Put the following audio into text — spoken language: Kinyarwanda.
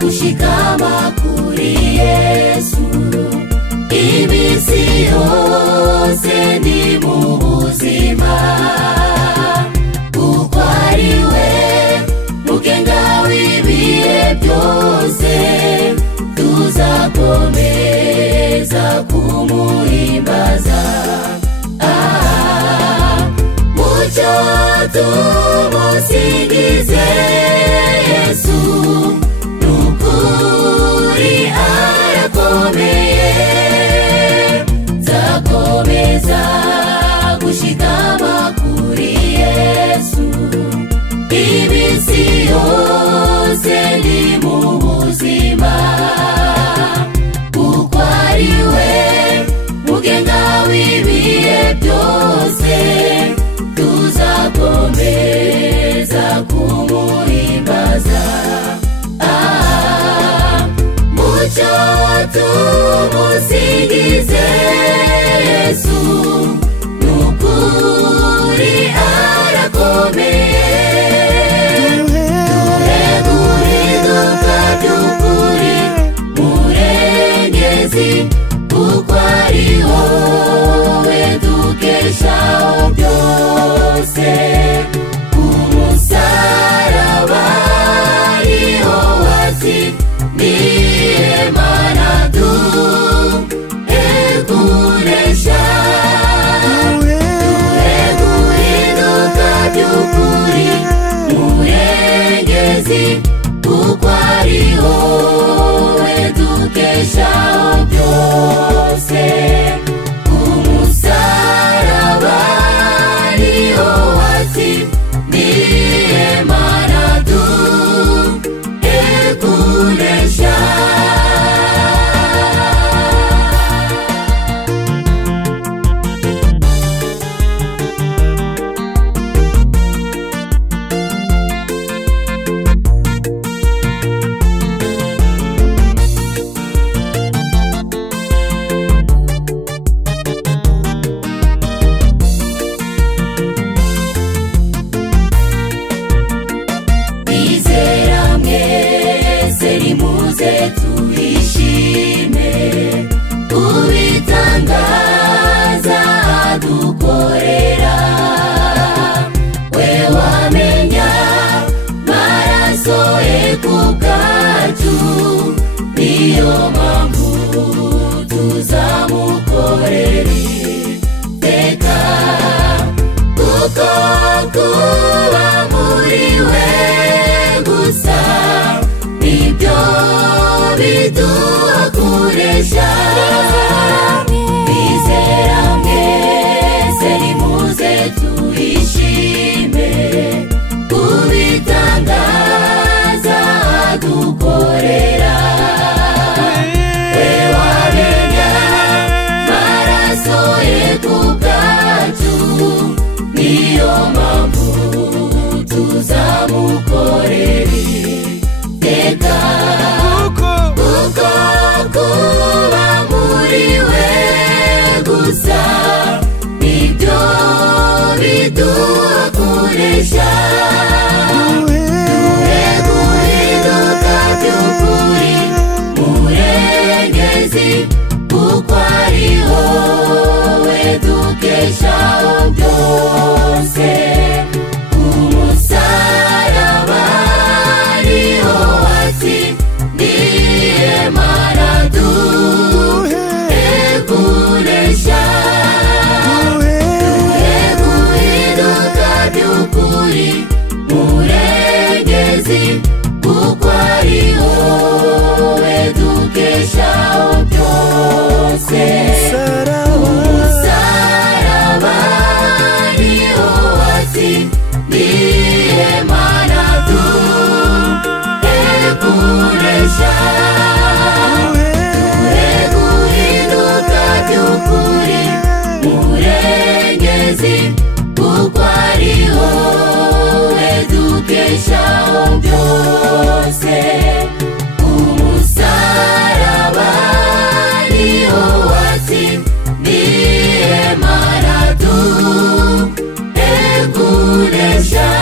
Kushikama kuri Yesu imisi yose ni mu buzima kuko ariwe mugenga w'ibihe byose tuzakomeza kumuhimbaza mucyo tumusingize Yesu arakomeye nzakomeza gushikama kuri Yesu imisi yose ni mu buzima kuko ariwe mugenga w'ibihe byose tuzakomeza kumuhimbaza tumusingize Yesu nukuri arakomeye duheguhinduka by'ukuri murengezi kuko ari wowe dukeshaho byose umusaraba ariho watsindiye Mana duheguresha duheguhinduka by'ukuri murengezi kuko ari wowe dukeshaho byose umusaraba ariho watsindiye Mana duheguresha tuhishime ubitangaza adukorera we wamenya maraso ye kubwacu niyo mpamvu tuzamukorera iteka kuko kuba muri we gusa nibyo biduha kuresha bizera mwese nimuze tuhishime ubitangaza adukorera we wamenya maraso ye kubwacu niyo mpamvu tuzamukorera iteka kuko kuba muri we gusa nibyo biduha kuresha duheguhinduka by'ukuri murengezi kuko ari wowe dukeshaho byose umusaraba ariho watsindiye Mana duheguresha duheguhinduka by'ukuri murengezi kuko ari wowe dukeshaho byose kunesha